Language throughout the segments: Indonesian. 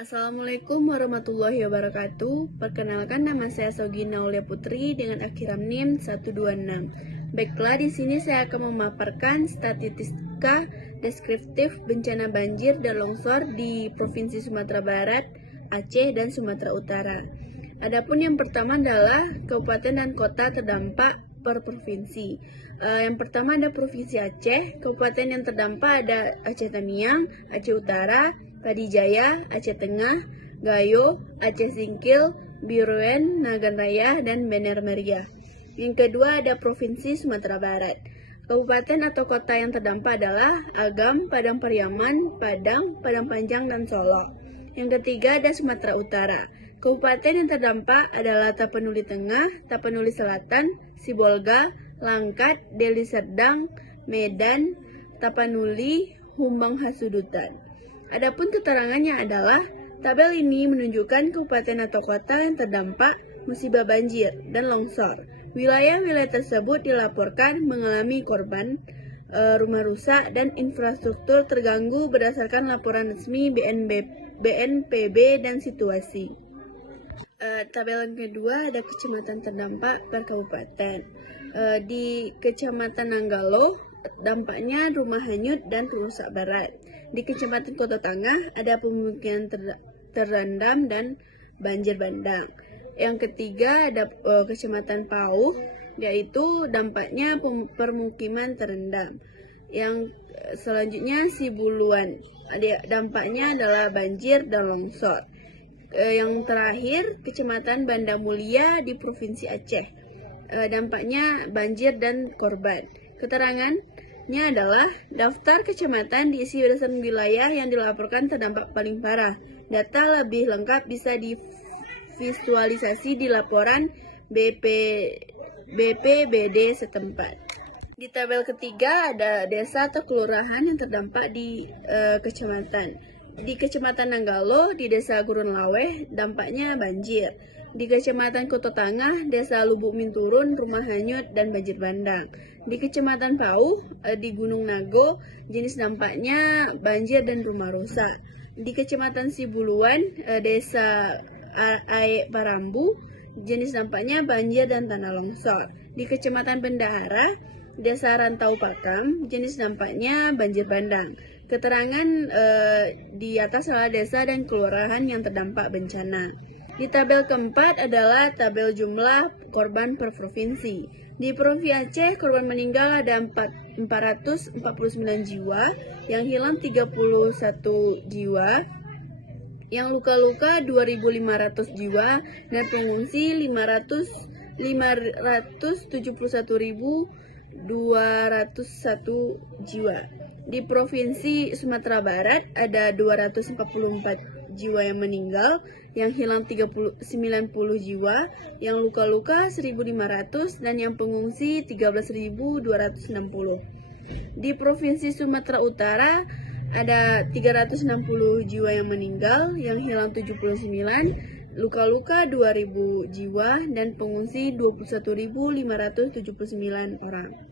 Assalamualaikum warahmatullahi wabarakatuh. Perkenalkan, nama saya Sogina Aulia Putri dengan akhiram NIM 126. Baiklah, di sini saya akan memaparkan statistika deskriptif bencana banjir dan longsor di Provinsi Sumatera Barat, Aceh, dan Sumatera Utara. Adapun yang pertama adalah kabupaten dan kota terdampak per provinsi. Yang pertama ada Provinsi Aceh. Kabupaten yang terdampak ada Aceh Tamiang, Aceh Utara, Padi Jaya, Aceh Tengah, Gayo, Aceh Singkil, Biroen, Nagan Raya, dan Bener Meriah. Yang kedua ada Provinsi Sumatera Barat. Kabupaten atau kota yang terdampak adalah Agam, Padang Pariaman, Padang, Padang Panjang, dan Solok. Yang ketiga ada Sumatera Utara. Kabupaten yang terdampak adalah Tapanuli Tengah, Tapanuli Selatan, Sibolga, Langkat, Deli Serdang, Medan, Tapanuli, Humbang Hasudutan. Adapun keterangannya adalah tabel ini menunjukkan kabupaten atau kota yang terdampak musibah banjir dan longsor. Wilayah-wilayah tersebut dilaporkan mengalami korban, rumah rusak, dan infrastruktur terganggu berdasarkan laporan resmi BNPB dan situasi. Tabel yang kedua ada kecamatan terdampak per kabupaten. Di Kecamatan Nanggalo, dampaknya rumah hanyut dan rusak berat. Di Kecamatan Kota Tangah ada pemukiman terendam dan banjir bandang. Yang ketiga ada Kecamatan Pauh, yaitu dampaknya permukiman terendam. Yang selanjutnya Sibuluan, dampaknya adalah banjir dan longsor. Yang terakhir Kecamatan Banda Mulia di Provinsi Aceh, dampaknya banjir dan korban. Keterangannya adalah daftar kecamatan diisi berdasarkan wilayah yang dilaporkan terdampak paling parah. Data lebih lengkap bisa divisualisasi di laporan BPBD setempat. Di tabel ketiga ada desa atau kelurahan yang terdampak di kecamatan. Di Kecamatan Nanggalo, di Desa Gurun Laweh, dampaknya banjir. Di Kecamatan Kota Tangah, Desa Lubuk Minturun, rumah hanyut dan banjir bandang. Di Kecamatan Pauh, di Gunung Nago, jenis dampaknya banjir dan rumah rusak. Di Kecamatan Sibuluan, Desa Aek Parambu, jenis dampaknya banjir dan tanah longsor. Di Kecamatan Bendahara, Desa Rantau Pakam, jenis dampaknya banjir bandang. Keterangan di atas adalah desa dan kelurahan yang terdampak bencana. Di tabel keempat adalah tabel jumlah korban per provinsi. Di Provinsi Aceh, korban meninggal ada 449 jiwa, yang hilang 31 jiwa, yang luka-luka 2.500 jiwa, dan pengungsi 571.201 jiwa. Di Provinsi Sumatera Barat ada 244 jiwa yang meninggal, yang hilang 90 jiwa, yang luka-luka 1.500, dan yang pengungsi 13.260. Di Provinsi Sumatera Utara ada 360 jiwa yang meninggal, yang hilang 79, luka-luka 2.000 jiwa, dan pengungsi 21.579 orang.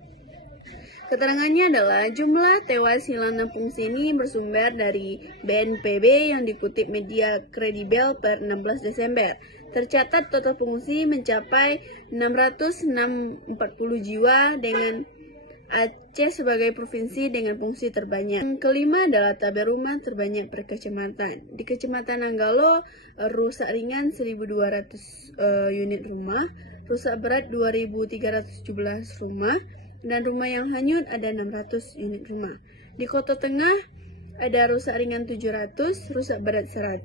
Keterangannya adalah jumlah tewas hilang dan pengungsi ini bersumber dari BNPB yang dikutip media kredibel per 16 Desember. Tercatat total pengungsi mencapai 640 jiwa dengan Aceh sebagai provinsi dengan pengungsi terbanyak. Yang kelima adalah tabel rumah terbanyak per kecamatan. Di Kecamatan Nanggalo, rusak ringan 1.200 unit rumah, rusak berat 2.317 rumah, dan rumah yang hanyut ada 600 unit rumah. Di Kota Tengah ada rusak ringan 700, rusak berat 100,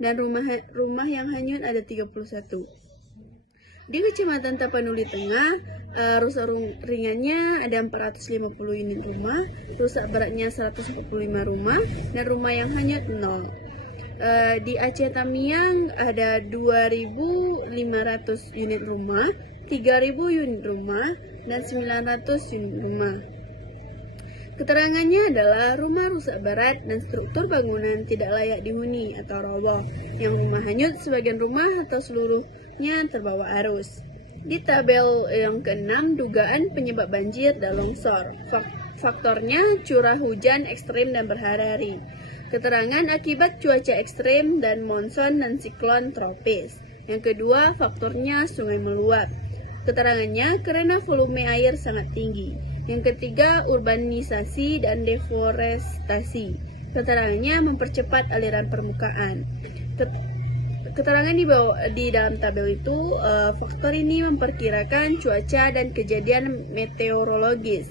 dan rumah yang hanyut ada 31. Di Kecamatan Tapanuli Tengah, rusak ringannya ada 450 unit rumah, rusak beratnya 145 rumah, dan rumah yang hanyut 0. Di Aceh Tamiang ada 2.500 unit rumah, 3.000 unit rumah, dan 900 unit rumah. Keterangannya adalah rumah rusak berat dan struktur bangunan tidak layak dihuni atau roboh, yang rumah hanyut sebagian rumah atau seluruhnya terbawa arus. Di tabel yang ke-6, dugaan penyebab banjir dan longsor. Faktornya curah hujan ekstrim dan berhari-hari. Keterangan akibat cuaca ekstrem dan monsun dan siklon tropis. Yang kedua, faktornya sungai meluap. Keterangannya karena volume air sangat tinggi. Yang ketiga, urbanisasi dan deforestasi. Keterangannya mempercepat aliran permukaan. Keterangan di dalam tabel itu, faktor ini memperkirakan cuaca dan kejadian meteorologis.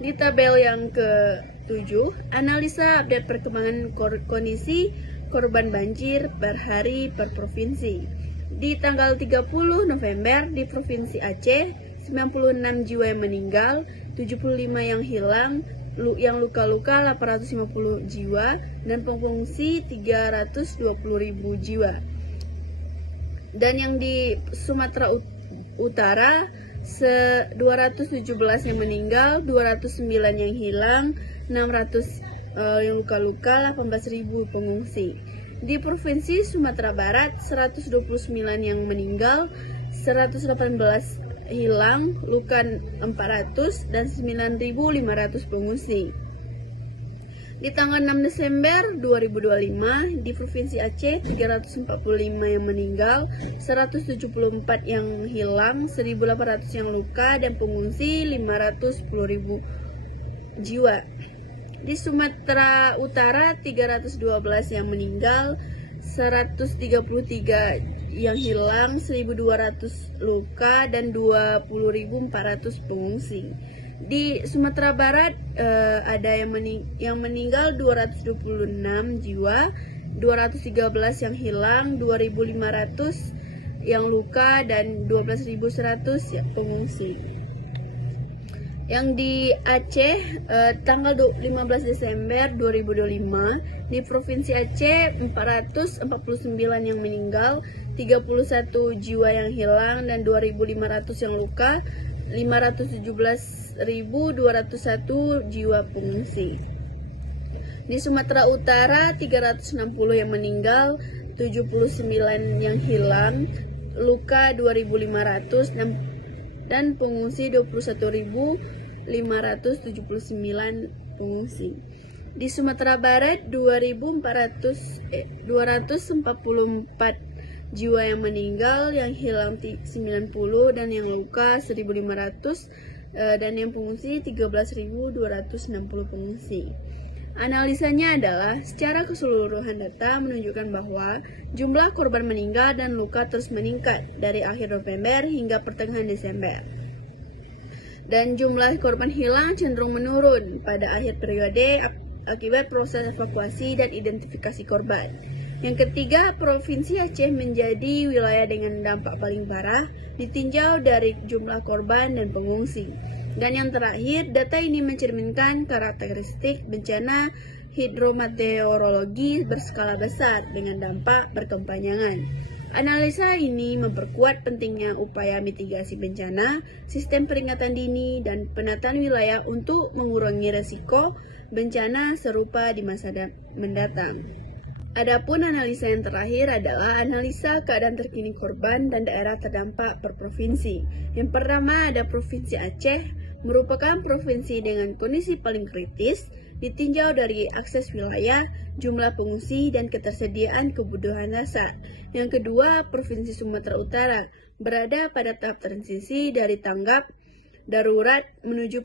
Di tabel yang ke-7, analisa update perkembangan kondisi korban banjir per hari per provinsi. Di tanggal 30 November di Provinsi Aceh, 96 jiwa yang meninggal, 75 yang hilang, yang luka-luka 850 jiwa, dan pengungsi 320.000 jiwa. Dan yang di Sumatera Utara 217 yang meninggal, 209 yang hilang, 600 yang luka-luka, 18.000 pengungsi. Di Provinsi Sumatera Barat 129 yang meninggal, 118 hilang, luka 400 dan 9.500 pengungsi. Di tanggal 6 Desember 2025 di Provinsi Aceh 345 yang meninggal, 174 yang hilang, 1.800 yang luka dan pengungsi 510.000 jiwa. Di Sumatera Utara 312 yang meninggal, 133 yang hilang, 1.200 luka dan 20.400 pengungsi. Di Sumatera Barat ada yang meninggal 226 jiwa, 213 yang hilang, 2.500 yang luka dan 12.100 pengungsi. Yang di Aceh tanggal 15 Desember 2025 di Provinsi Aceh 449 yang meninggal, 31 jiwa yang hilang dan 2.500 yang luka, 517.201 jiwa pengungsi. Di Sumatera Utara 360 yang meninggal, 79 yang hilang, luka 2.500 dan pengungsi 21.579 pengungsi. Di Sumatera Barat 244 jiwa yang meninggal, yang hilang 90 dan yang luka 1.500 dan yang pengungsi 13.260 pengungsi. Analisanya adalah secara keseluruhan data menunjukkan bahwa jumlah korban meninggal dan luka terus meningkat dari akhir November hingga pertengahan Desember. Dan jumlah korban hilang cenderung menurun pada akhir periode akibat proses evakuasi dan identifikasi korban. Yang ketiga, Provinsi Aceh menjadi wilayah dengan dampak paling parah ditinjau dari jumlah korban dan pengungsi. Dan yang terakhir, data ini mencerminkan karakteristik bencana hidrometeorologi berskala besar dengan dampak berkepanjangan. Analisa ini memperkuat pentingnya upaya mitigasi bencana, sistem peringatan dini, dan penataan wilayah untuk mengurangi risiko bencana serupa di masa mendatang. Adapun analisa yang terakhir adalah analisa keadaan terkini korban dan daerah terdampak per provinsi. Yang pertama ada Provinsi Aceh, merupakan provinsi dengan kondisi paling kritis, ditinjau dari akses wilayah, jumlah pengungsi, dan ketersediaan kebutuhan dasar. Yang kedua, Provinsi Sumatera Utara, berada pada tahap transisi dari tanggap darurat menuju